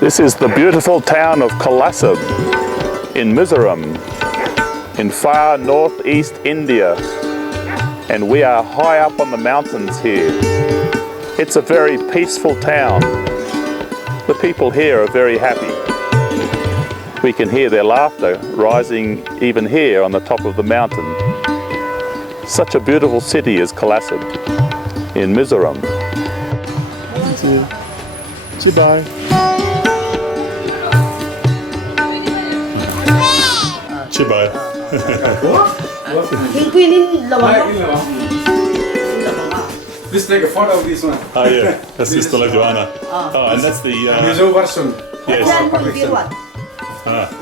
This is the beautiful town of Kolasib in Mizoram, in far northeast India, and we are high up on the mountains here. It's a very peaceful town. The people here are very happy. We can hear their laughter rising even here on the top of the mountain. Such a beautiful city is Kolasib in Mizoram. Bye. Bye. Please take a photo of this one. Oh yeah, that's Sister Joanna. Oh, and that's the Mizo version. Yes.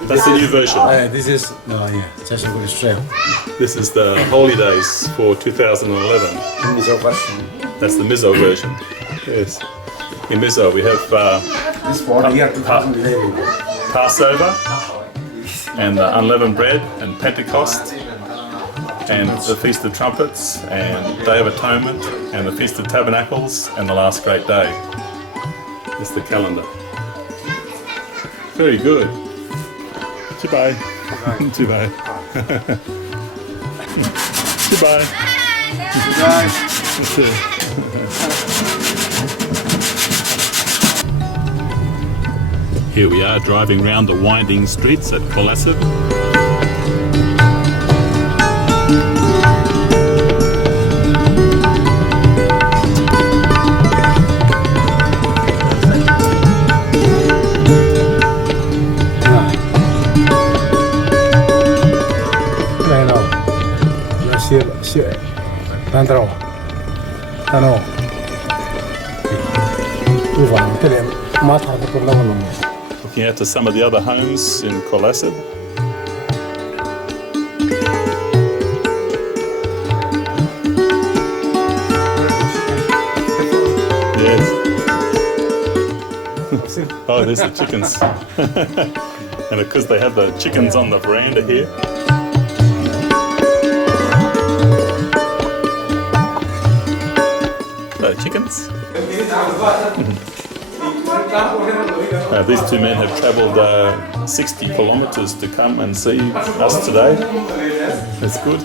That's the new version. This is just a good strap. This is the Holy Days for 2011. Mizo version. That's the Mizo version. Yes. In Mizo we have This for the year 2011. Passover and unleavened bread and Pentecost and the Feast of Trumpets and Day of Atonement and the Feast of Tabernacles and the last great day. That's the calendar. Very good. Bye. Bye. Bye. Here we are driving around the winding streets at Kolasib. Looking out to some of the other homes in Kolasib. Yes. Oh, there's the chickens. And because they have the chickens on the veranda here. Chickens. These two men have travelled 60 kilometres to come and see us today. That's good.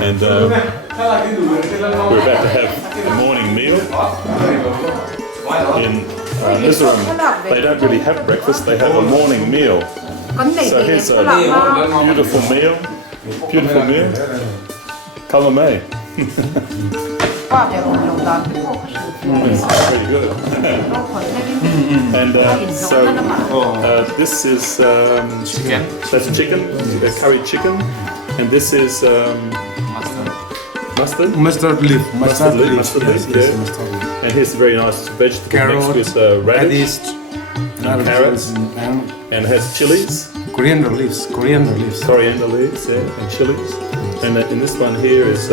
And we're about to have a morning meal in Mizoram. They don't really have breakfast, they have a morning meal. So here's a beautiful meal. Beautiful meal. Kalame. Very good. And so this is Chicken. That's chicken, curried chicken, and this is mustard. Mustard leaf. Mustard leaf. Yes, Yeah. mustard leaf. And here's a very nice vegetable Carrot, mixed with radish and carrots, and and has chilies, coriander leaves. coriander leaves, yeah, and chilies. And in this one here is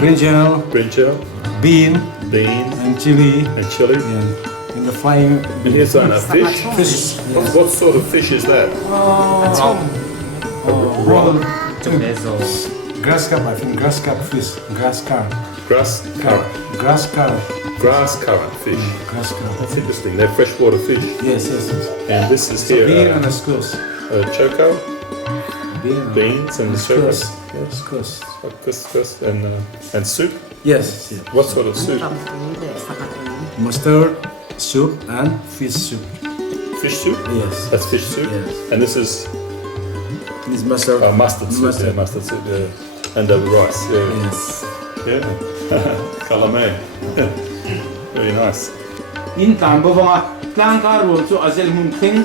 brinjal, beans, and chili. Yeah. In the frying. And here's a fish. Fish. What sort of fish is that? Grass carp, I think. Grass carp fish. Grass carp. Grass currant. Grass carp. Grass currant fish. Grass carp. That's interesting. They're freshwater fish. Yes. And this is So here bean and a squash. choco, Bean. beans and choco. Squash. Couscous and soup. Yes. What sort of soup? Mustard soup and fish soup. Fish soup? Yes. That's fish soup? Yes. And this is This mustard. mustard soup. Mustard. Yeah, mustard soup. Yeah. And rice. Yeah. Yes. Yeah. Kalame. Very nice. In time bawanga tlangka ro chu azel hun thing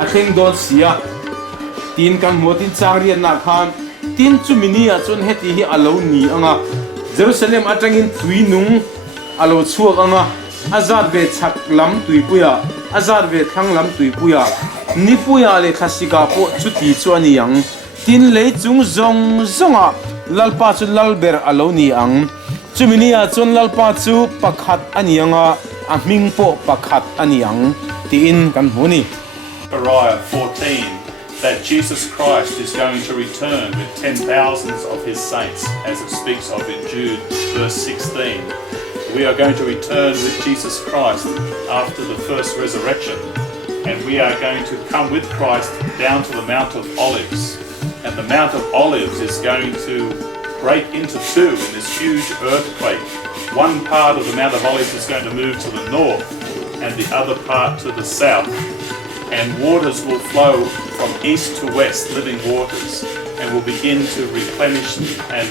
a thing don sia tin kan motin changri na khan tin chu minia chun heti hi alo ni anga Jerusalem atangin tui nung alo chuak anga azad ve chak lam tui puya azad ve thang lam tui puya ni puya le khasika po chuti chu ani yang tin le chung zong zonga lalpa chu lalber alo ni ang chuminia chun lalpa chu pakhat ani anga aming po pakhat ani ang tin kan huni Zechariah 14 that Jesus Christ is going to return with 10,000s of his saints, as it speaks of in Jude verse 16. we are going to return with Jesus Christ after the first resurrection, and we are going to come with Christ down to the Mount of Olives, and the Mount of Olives is going to break into two in this huge earthquake. One part of the Mount of Olives is going to move to the north and the other part to the south, and waters will flow from east to west, living waters, and will begin to replenish and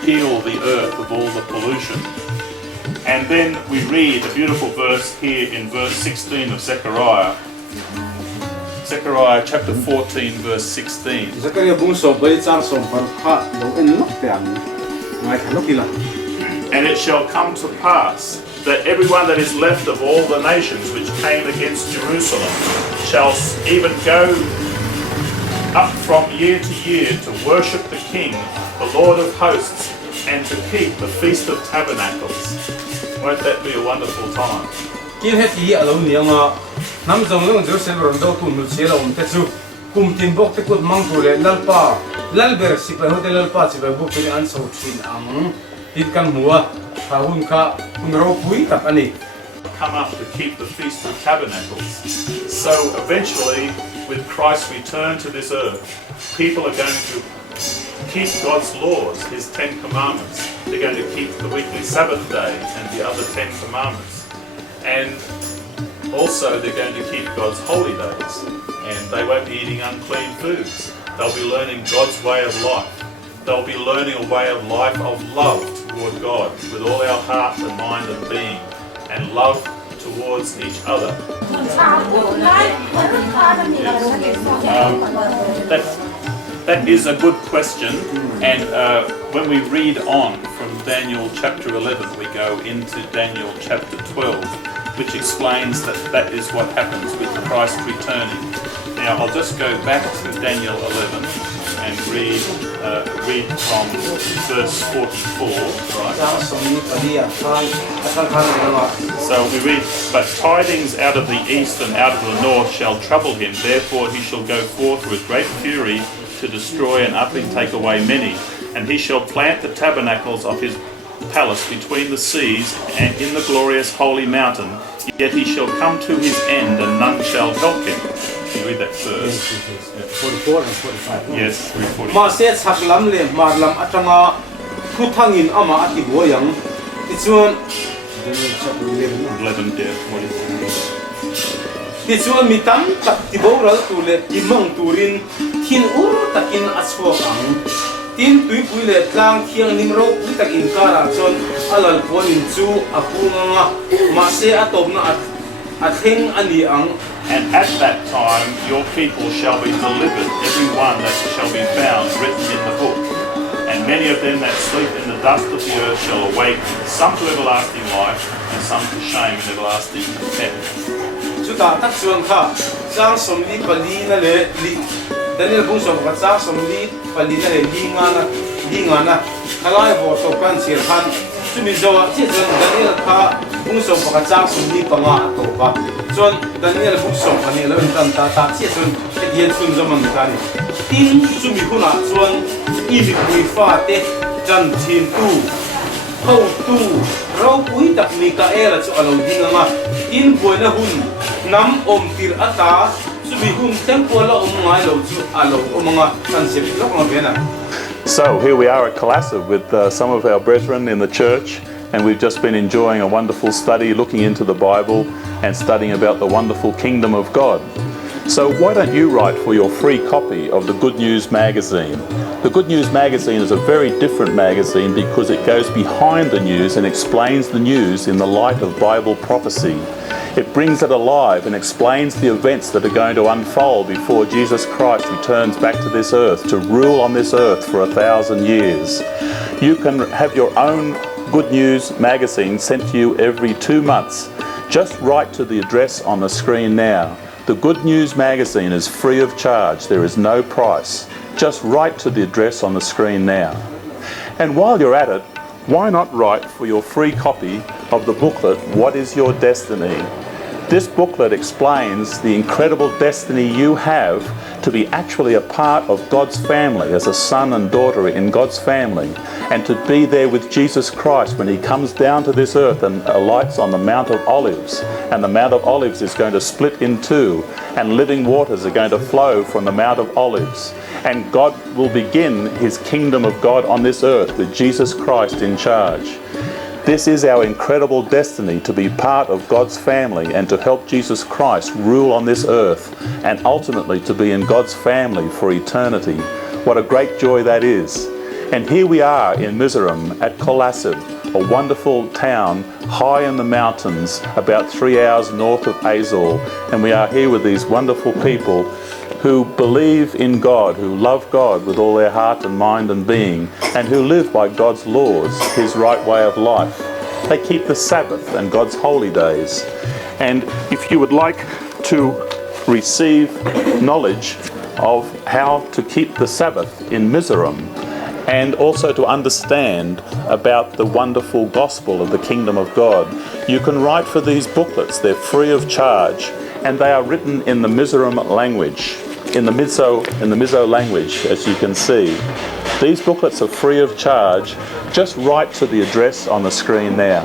heal the earth of all the pollution. And then we read a beautiful verse here in verse 16 of Zechariah. Zechariah chapter 14 verse 16. And it shall come to pass that everyone that is left of all the nations which came against Jerusalem shall even go up from year to year to worship the King, the Lord of hosts, and to keep the Feast of Tabernacles. Won't that be a wonderful time? Come up to keep the Feast of Tabernacles. So eventually, with Christ's return to this earth, people are going to keep God's laws, His 10 commandments. They're going to keep the weekly Sabbath day and the other 10 commandments. And also they're going to keep God's holy days. And they won't be eating unclean foods. They'll be learning God's way of life. They'll be learning a way of life of love toward God with all our heart and mind and being, and love towards each other. That is a good question, and when we read on from Daniel chapter 11, we go into Daniel chapter 12, which explains that that is what happens with Christ returning. Now I'll just go back to Daniel 11 and read from verse 44. Right. So we read, "But tidings out of the east and out of the north shall trouble him, therefore he shall go forth with great fury to destroy and utterly take away many. And he shall plant the tabernacles of his palace between the seas and in the glorious holy mountain, yet he shall come to his end and none shall help him." Can you read that verse? 44 and 45. Yes, read 45. Maset saklam le marlam atanga kuthangin ama atiboyang itsuan 11, yeah, 44. itsuan mitam tak tiboral tule imang turin hin takin aswang tin tui puile tlang thiang nimro takin kara chon alal ponin chu apunga mase atobna atheng ani ang. And at that time your people shall be delivered, every one that shall be found written in the book. And many of them that sleep in the dust of the earth shall awake, some to everlasting life, and some to shame and everlasting contempt. Chuta tak chuan kha sang somli pali na le li Daniel bung som ka sang somli pali na le lingana kalai bo to kan sir khan Mizo chi chuan Daniel kha bung som ka sang somli panga to ba chuan Daniel bung som ani lo tan ta chi chuan ke dian chun zaman ka ni tin sumi huna chuan I bi pui fa te jan thin tu ho tu ro pui tak ni ka era chu alo dinga in boina hun nam om tir ata sumi hun tempo la om ngai lo chu alo omanga concept lok no bena. So here we are at Kolasib with some of our brethren in the church, and we've just been enjoying a wonderful study looking into the Bible and studying about the wonderful kingdom of God. So why don't you write for your free copy of the Good News magazine? The Good News magazine is a very different magazine because it goes behind the news and explains the news in the light of Bible prophecy. It brings it alive and explains the events that are going to unfold before Jesus Christ returns back to this earth to rule on this earth for 1,000 years. You can have your own Good News magazine sent to you every 2 months. Just write to the address on the screen now. The Good News magazine is free of charge. There is no price. Just write to the address on the screen now. And while you're at it, why not write for your free copy of the booklet, What is Your Destiny? This booklet explains the incredible destiny you have to be actually a part of God's family as a son and daughter in God's family, and to be there with Jesus Christ when he comes down to this earth and alights on the Mount of Olives. And the Mount of Olives is going to split in two, and living waters are going to flow from the Mount of Olives. And God will begin his kingdom of God on this earth with Jesus Christ in charge. This is our incredible destiny, to be part of God's family and to help Jesus Christ rule on this earth, and ultimately to be in God's family for eternity. What a great joy that is. And here we are in Mizoram at Kolasib, a wonderful town high in the mountains about 3 hours north of Azor. And we are here with these wonderful people who believe in God, who love God with all their heart and mind and being, and who live by God's laws, his right way of life. They keep the Sabbath and God's holy days. And if you would like to receive knowledge of how to keep the Sabbath in Mizoram, and also to understand about the wonderful gospel of the kingdom of God, you can write for these booklets. They're free of charge, and they are written in the Mizoram language, in the Mizo language, as you can see. These booklets are free of charge. Just write to the address on the screen now.